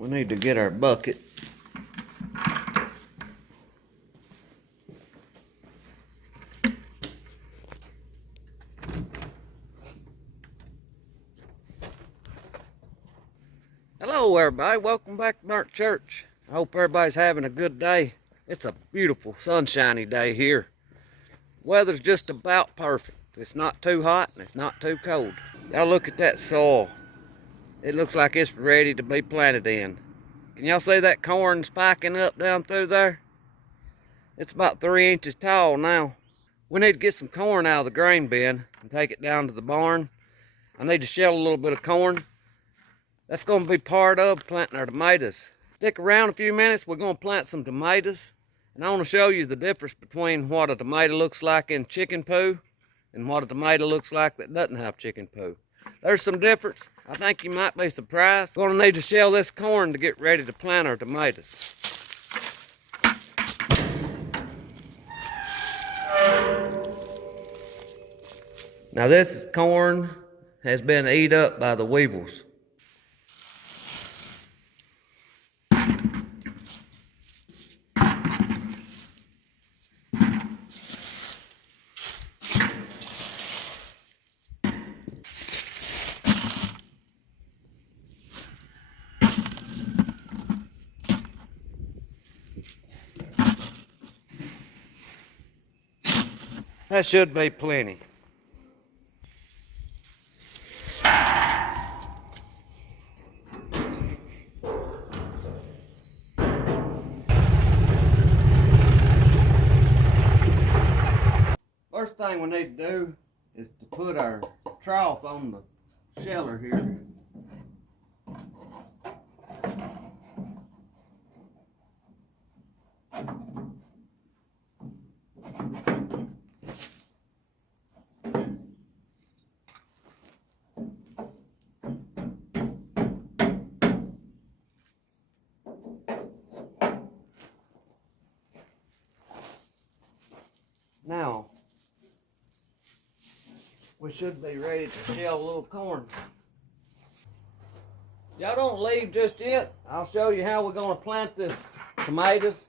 We need to get our bucket. Hello everybody, welcome back to Burnt Church. I hope everybody's having a good day. It's a beautiful sunshiny day here. Weather's just about perfect. It's not too hot and it's not too cold. Y'all look at that soil. It looks like it's ready to be planted in. Can y'all see that corn spiking up down through there? It's about 3 inches tall now. We need to get some corn out of the grain bin and take it down to the barn. I need to shell a little bit of corn. That's going to be part of planting our tomatoes. Stick around a few minutes, we're going to plant some tomatoes. And I want to show you the difference between what a tomato looks like in chicken poo and what a tomato looks like that doesn't have chicken poo. There's some difference. I think you might be surprised. We're going to need to shell this corn to get ready to plant our tomatoes. Now this corn has been eaten up by the weevils. That should be plenty. First thing we need to do is to put our trough on the sheller here. Now, we should be ready to shell a little corn. Y'all don't leave just yet. I'll show you how we're going to plant this tomatoes.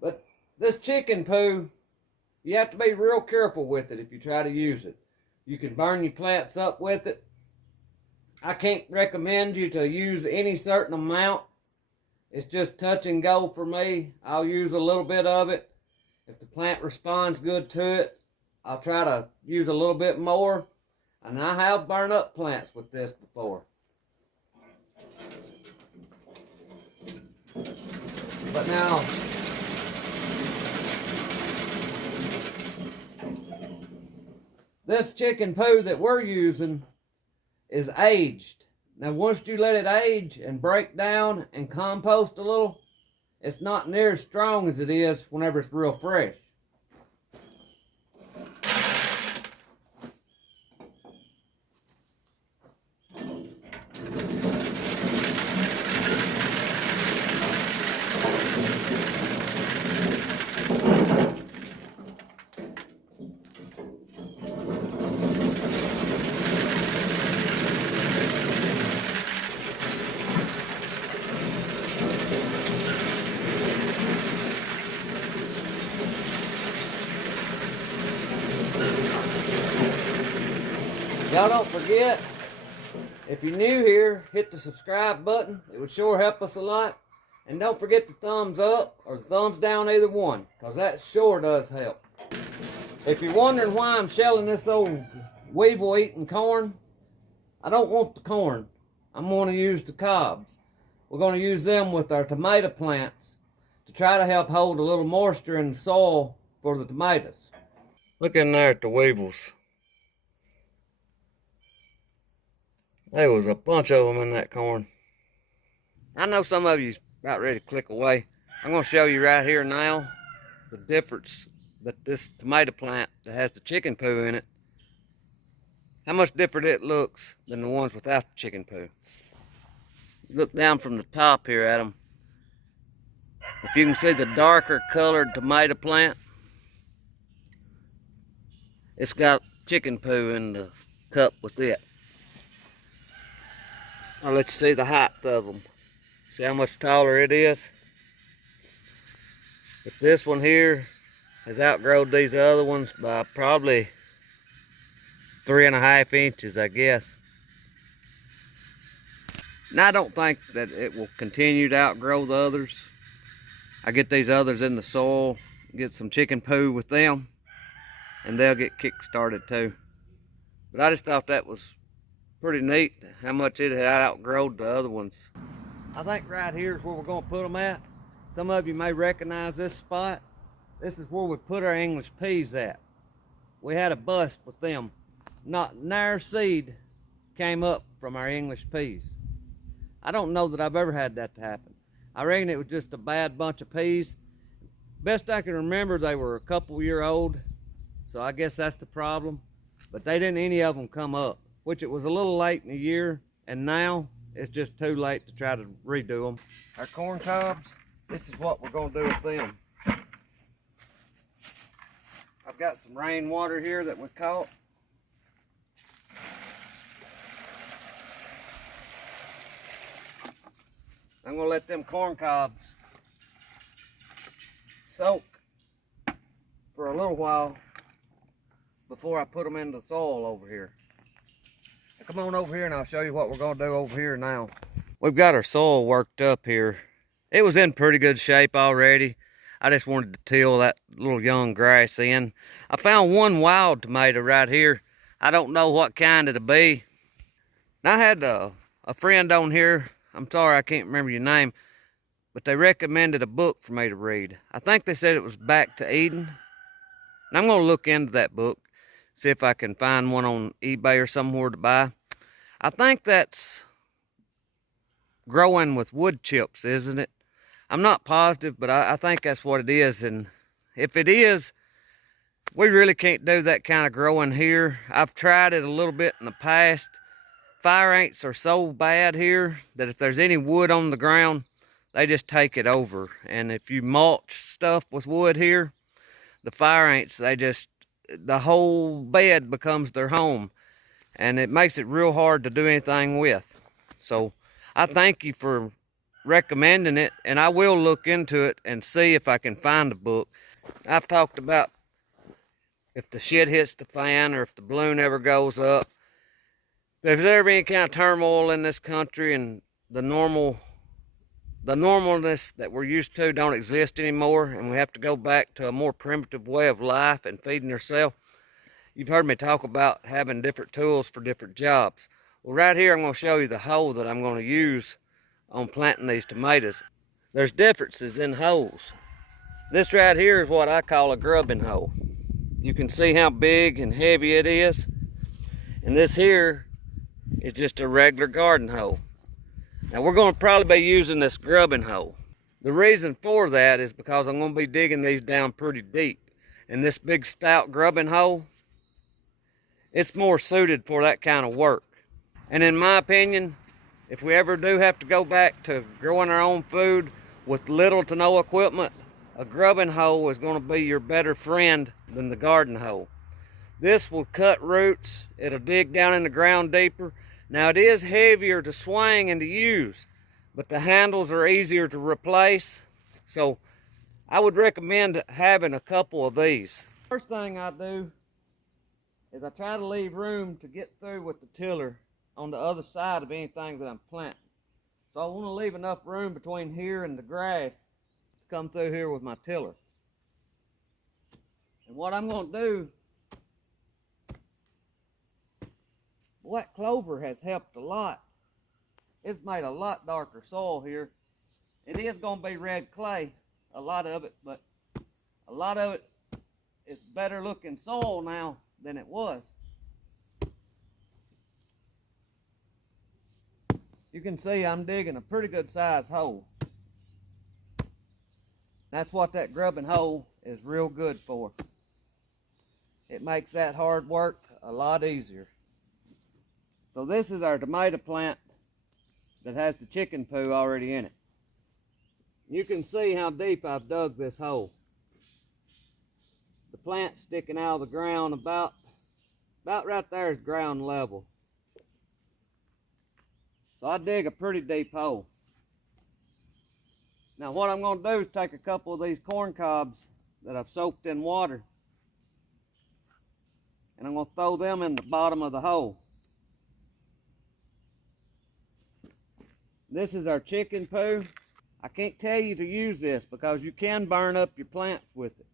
But this chicken poo, you have to be real careful with it if you try to use it. You can burn your plants up with it. I can't recommend you to use any certain amount. It's just touch and go for me. I'll use a little bit of it. If the plant responds good to it, I'll try to use a little bit more. And I have burned up plants with this before. But now, this chicken poo that we're using is aged. Now once you let it age and break down and compost a little, it's not near as strong as it is whenever it's real fresh. Y'all don't forget, if you're new here, hit the subscribe button. It would sure help us a lot. And don't forget the thumbs up or the thumbs down, either one, because that sure does help. If you're wondering why I'm shelling this old weevil-eating corn, I don't want the corn. I'm going to use the cobs. We're going to use them with our tomato plants to try to help hold a little moisture in the soil for the tomatoes. Look in there at the weevils. There was a bunch of them in that corn. I know some of you's about ready to click away. I'm going to show you right here now the difference that this tomato plant that has the chicken poo in it, how much different it looks than the ones without the chicken poo. Look down from the top here at them. If you can see the darker colored tomato plant, it's got chicken poo in the cup with it. I'll let you see the height of them. See how much taller it is? But this one here has outgrown these other ones by probably 3.5 inches, I guess. And I don't think that it will continue to outgrow the others. I get these others in the soil, get some chicken poo with them, and they'll get kick-started too. But I just thought that was pretty neat how much it had outgrown the other ones. I think right here is where we're going to put them at. Some of you may recognize this spot. This is where we put our English peas at. We had a bust with them. Not near seed came up from our English peas. I don't know that I've ever had that to happen. I reckon it was just a bad bunch of peas. Best I can remember, they were a couple year old, so I guess that's the problem. But they didn't any of them come up, which it was a little late in the year, and now it's just too late to try to redo them. Our corn cobs, this is what we're gonna do with them. I've got some rainwater here that we caught. I'm gonna let them corn cobs soak for a little while before I put them in the soil over here. Now come on over here and I'll show you what we're gonna do over here now. We've got our soil worked up here. It was in pretty good shape already. I just wanted to till that little young grass in. I found one wild tomato right here. I don't know what kind it'll be. Now I had a friend on here. I'm sorry, I can't remember your name, but they recommended a book for me to read. I think they said it was Back to Eden. And I'm going to look into that book, see if I can find one on eBay or somewhere to buy. I think that's growing with wood chips, isn't it? I'm not positive, but I think that's what it is. And if it is, we really can't do that kind of growing here. I've tried it a little bit in the past. Fire ants are so bad here that if there's any wood on the ground, they just take it over. And if you mulch stuff with wood here, the fire ants, the whole bed becomes their home. And it makes it real hard to do anything with. So I thank you for recommending it, and I will look into it and see if I can find a book. I've talked about if the shit hits the fan or if the balloon ever goes up. If there's ever any kind of turmoil in this country and the normalness that we're used to don't exist anymore, and we have to go back to a more primitive way of life and feeding ourselves. You've heard me talk about having different tools for different jobs. Well, right here I'm going to show you the hole that I'm going to use on planting these tomatoes. There's differences in holes. This right here is what I call a grubbing hole. You can see how big and heavy it is. And this here is just a regular garden hole. Now we're going to probably be using this grubbing hole. The reason for that is because I'm going to be digging these down pretty deep. And this big stout grubbing hole, it's more suited for that kind of work. And in my opinion, if we ever do have to go back to growing our own food with little to no equipment, a grubbing hole is going to be your better friend than the garden hole. This will cut roots, it'll dig down in the ground deeper. Now it is heavier to swing and to use, but the handles are easier to replace. So I would recommend having a couple of these. First thing I do is I try to leave room to get through with the tiller on the other side of anything that I'm planting. So I want to leave enough room between here and the grass to come through here with my tiller. And what I'm going to do, black clover has helped a lot. It's made a lot darker soil here. It is going to be red clay, a lot of it, but a lot of it is better looking soil now than it was. You can see I'm digging a pretty good sized hole. That's what that grubbing hole is real good for. It makes that hard work a lot easier. So this is our tomato plant that has the chicken poo already in it. You can see how deep I've dug this hole. The plant's sticking out of the ground about right there is ground level. So I dig a pretty deep hole. Now what I'm going to do is take a couple of these corn cobs that I've soaked in water, and I'm going to throw them in the bottom of the hole. This is our chicken poo. I can't tell you to use this because you can burn up your plants with it.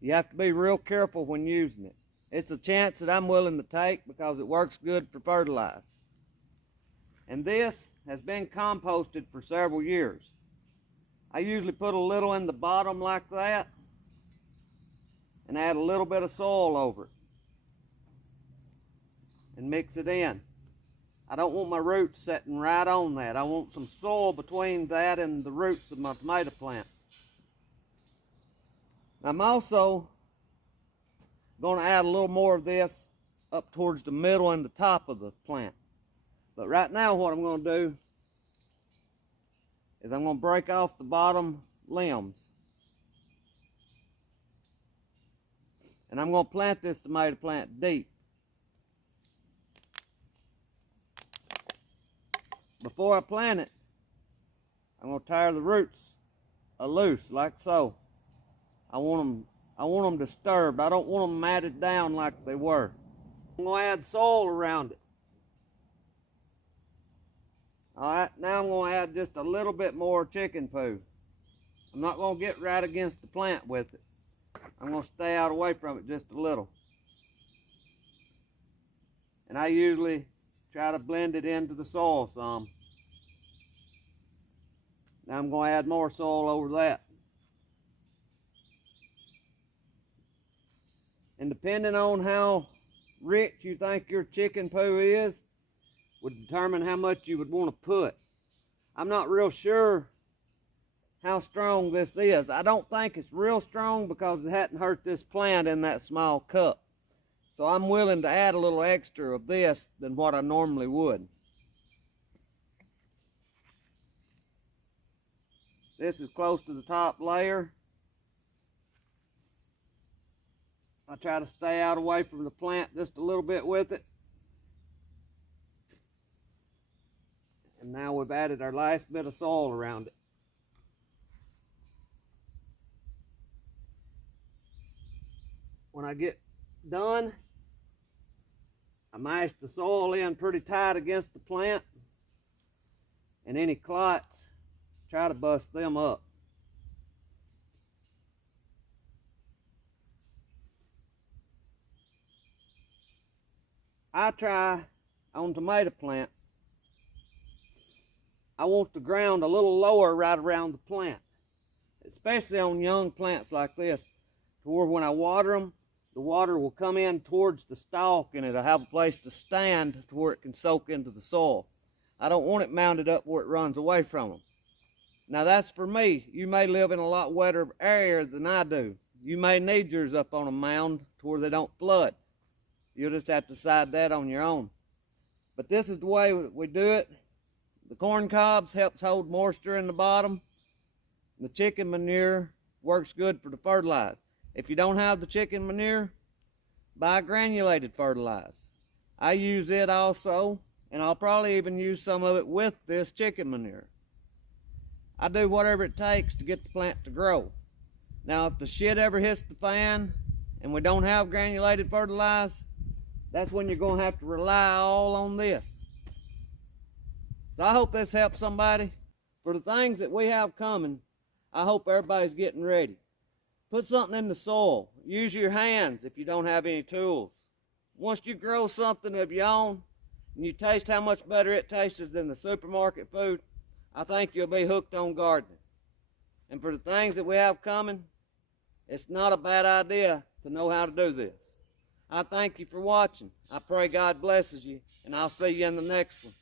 You have to be real careful when using it. It's a chance that I'm willing to take because it works good for fertilizer. And this has been composted for several years. I usually put a little in the bottom like that and add a little bit of soil over it and mix it in. I don't want my roots sitting right on that. I want some soil between that and the roots of my tomato plant. I'm also going to add a little more of this up towards the middle and the top of the plant. But right now what I'm going to do is I'm going to break off the bottom limbs. And I'm going to plant this tomato plant deep. Before I plant it, I'm going to tear the roots loose like so. I want them disturbed. I don't want them matted down like they were. I'm going to add soil around it. All right, now I'm going to add just a little bit more chicken poo. I'm not going to get right against the plant with it. I'm going to stay out away from it just a little. And I usually try to blend it into the soil some. Now I'm going to add more soil over that. And depending on how rich you think your chicken poo is, would determine how much you would want to put. I'm not real sure how strong this is. I don't think it's real strong because it hadn't hurt this plant in that small cup. So I'm willing to add a little extra of this than what I normally would. This is close to the top layer. I try to stay out away from the plant just a little bit with it. And now we've added our last bit of soil around it. When I get done, I mash the soil in pretty tight against the plant, and any clots, try to bust them up. I try on tomato plants, I want the ground a little lower right around the plant, especially on young plants like this, to where when I water them, the water will come in towards the stalk and it'll have a place to stand to where it can soak into the soil. I don't want it mounded up where it runs away from them. Now that's for me. You may live in a lot wetter area than I do. You may need yours up on a mound to where they don't flood. You'll just have to decide that on your own. But this is the way we do it. The corn cobs helps hold moisture in the bottom. The chicken manure works good for the fertilizer. If you don't have the chicken manure, buy granulated fertilizer. I use it also, and I'll probably even use some of it with this chicken manure. I do whatever it takes to get the plant to grow. Now, if the shit ever hits the fan and we don't have granulated fertilizer, that's when you're going to have to rely all on this. So I hope this helps somebody. For the things that we have coming, I hope everybody's getting ready. Put something in the soil. Use your hands if you don't have any tools. Once you grow something of your own and you taste how much better it tastes than the supermarket food, I think you'll be hooked on gardening. And for the things that we have coming, it's not a bad idea to know how to do this. I thank you for watching. I pray God blesses you, and I'll see you in the next one.